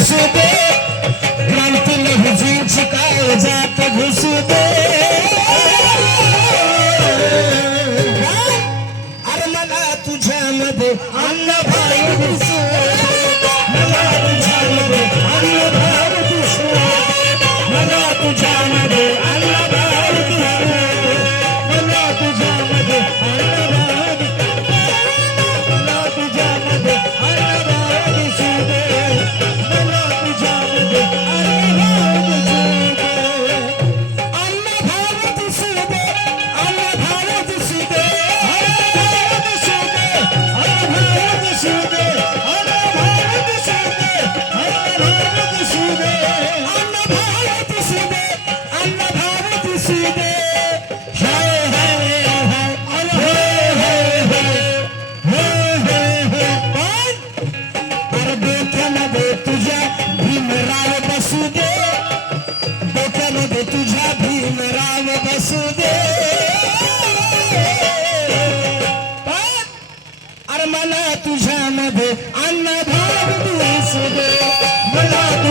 घुसू दे. क्रांतीने हुजूरची काळजात घुसू दे. अरे मला तुझ्यामध्ये अन्न भाई घुसू मला तुझ्यामध्ये अन्न भाई घुसू मला तुझ्या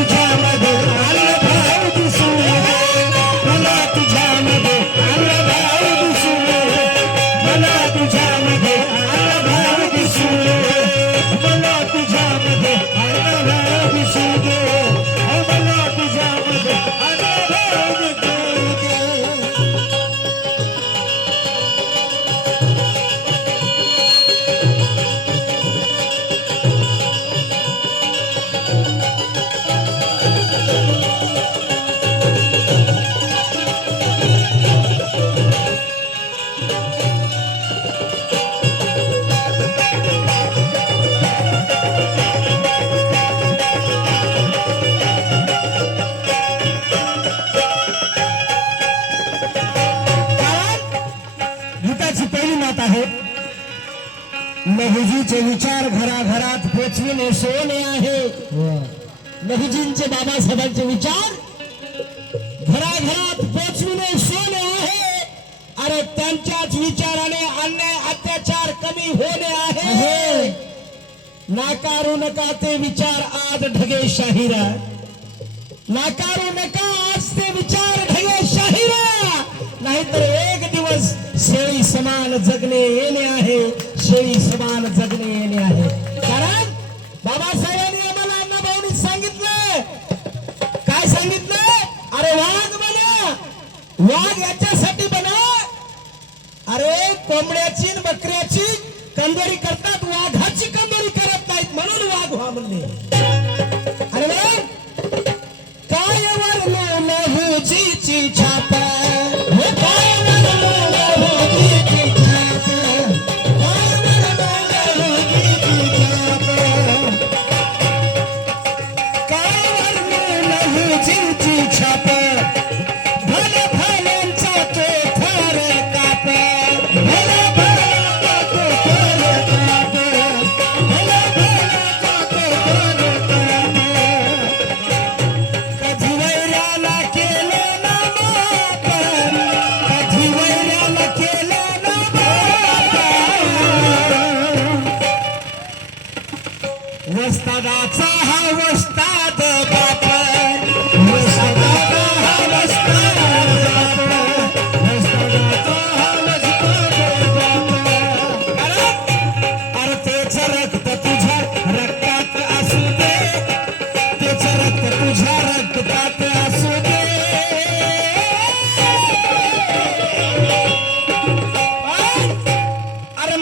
camera. लहिजीचे विचार घराघरात पोचविणे सोने आहे. लहिजींचे बाबासाहेबांचे विचार घराघरात पोचविणे सोने आहे. अरे त्यांच्याच विचाराने अन्याय अत्याचार कमी होणे आहे. नाकारू नका ते विचार आज ढगे शाहिरा. नाकारू नका आज ते विचार ढगे शाहिरा. नाहीतर एक दिवस सेळी समान जगणे येणे आहे. आयुष्यमान जगणे येणे आहे. कारण बाबासाहेबांनी आम्हाला अण्णाभाऊनी सांगितलं काय सांगितलं अरे वाघ बना. वाघ याच्यासाठी बना. अरे कोंबड्याची बकऱ्याची कंदोरी करता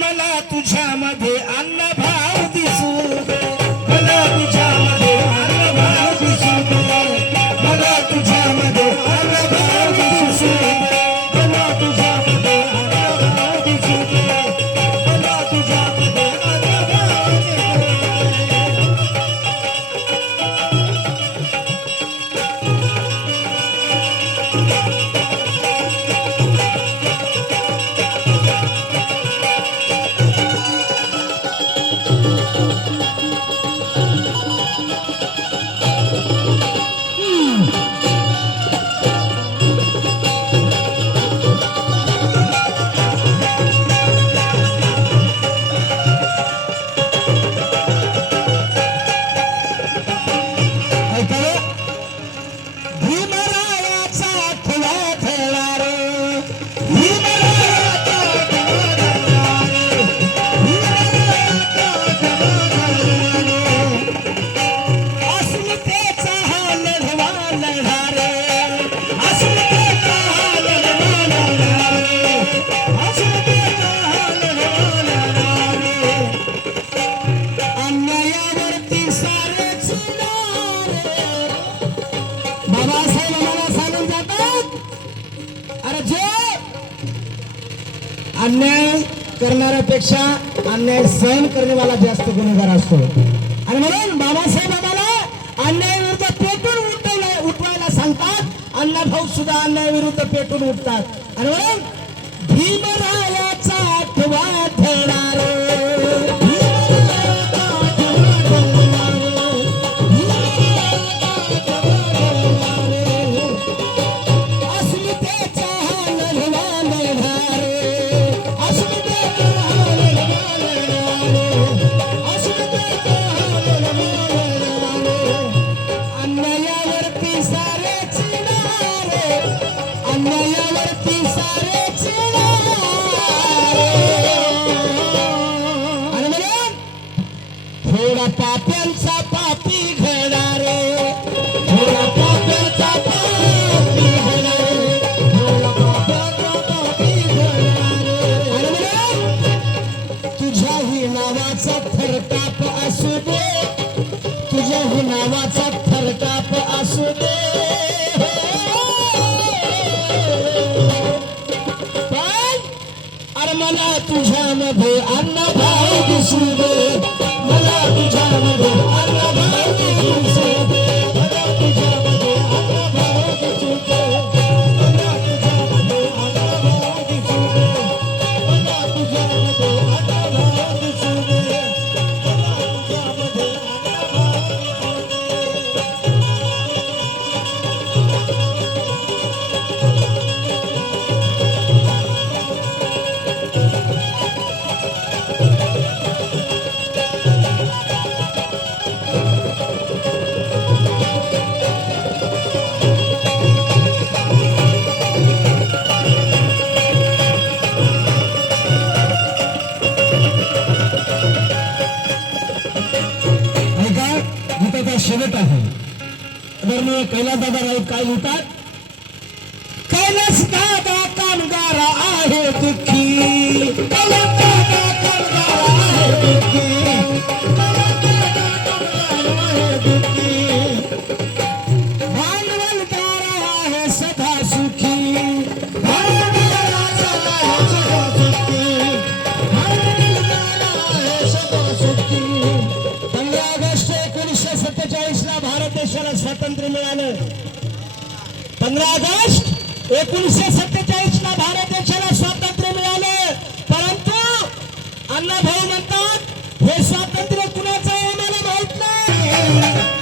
मला तुझ्यामध्ये अन्न भाव दिसू मला तुझ्यामध्ये बाबासाहेब आम्हाला सांगून जातात अरे जे अन्याय करणाऱ्यापेक्षा अन्याय सहन करण्यावाला जास्त गुन्हेगार असतो. आणि म्हणून बाबासाहेब आम्हाला अन्याय विरुद्ध पेटून उठवला उठवायला सांगतात अण्णा भाऊ सुद्धा अन्याय विरुद्ध पेटून उठतात. आणि म्हणून भीमरायाचा आठवा ठेवणार पाप्यांचा पापी घडारे थोडा पाप्यांचा पापी घडारे थोडा पाप्यांचा पापी तुझ्याही नावाचा थरकाप असू दे. तुझ्याही नावाचा थरकाप असू दे. पण अरे मला तुझ्यामध्ये दिसू दे. तुझ्यामध्ये शेवट आहे आदरणीय कैलास राऊत काय लिहितात पंधरा ऑगस्ट एकोणीसशे सत्तेचाळीस ला भारत देशाला स्वातंत्र्य मिळालं. परंतु अण्णाभाऊ म्हणतात हे स्वातंत्र्य कुणाचं आहे मला माहीत नाही.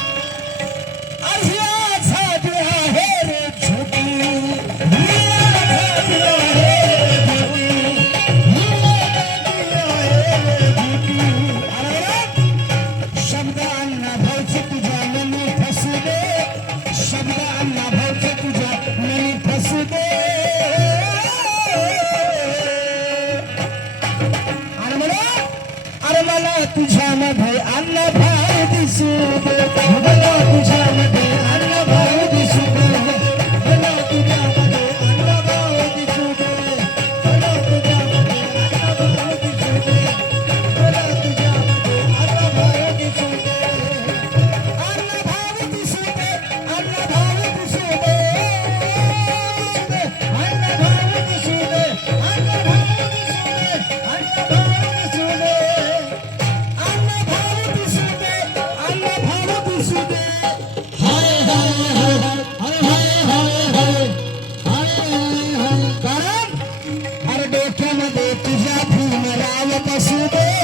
डोक्यामध्ये तुझ्या फुल राव बसू दे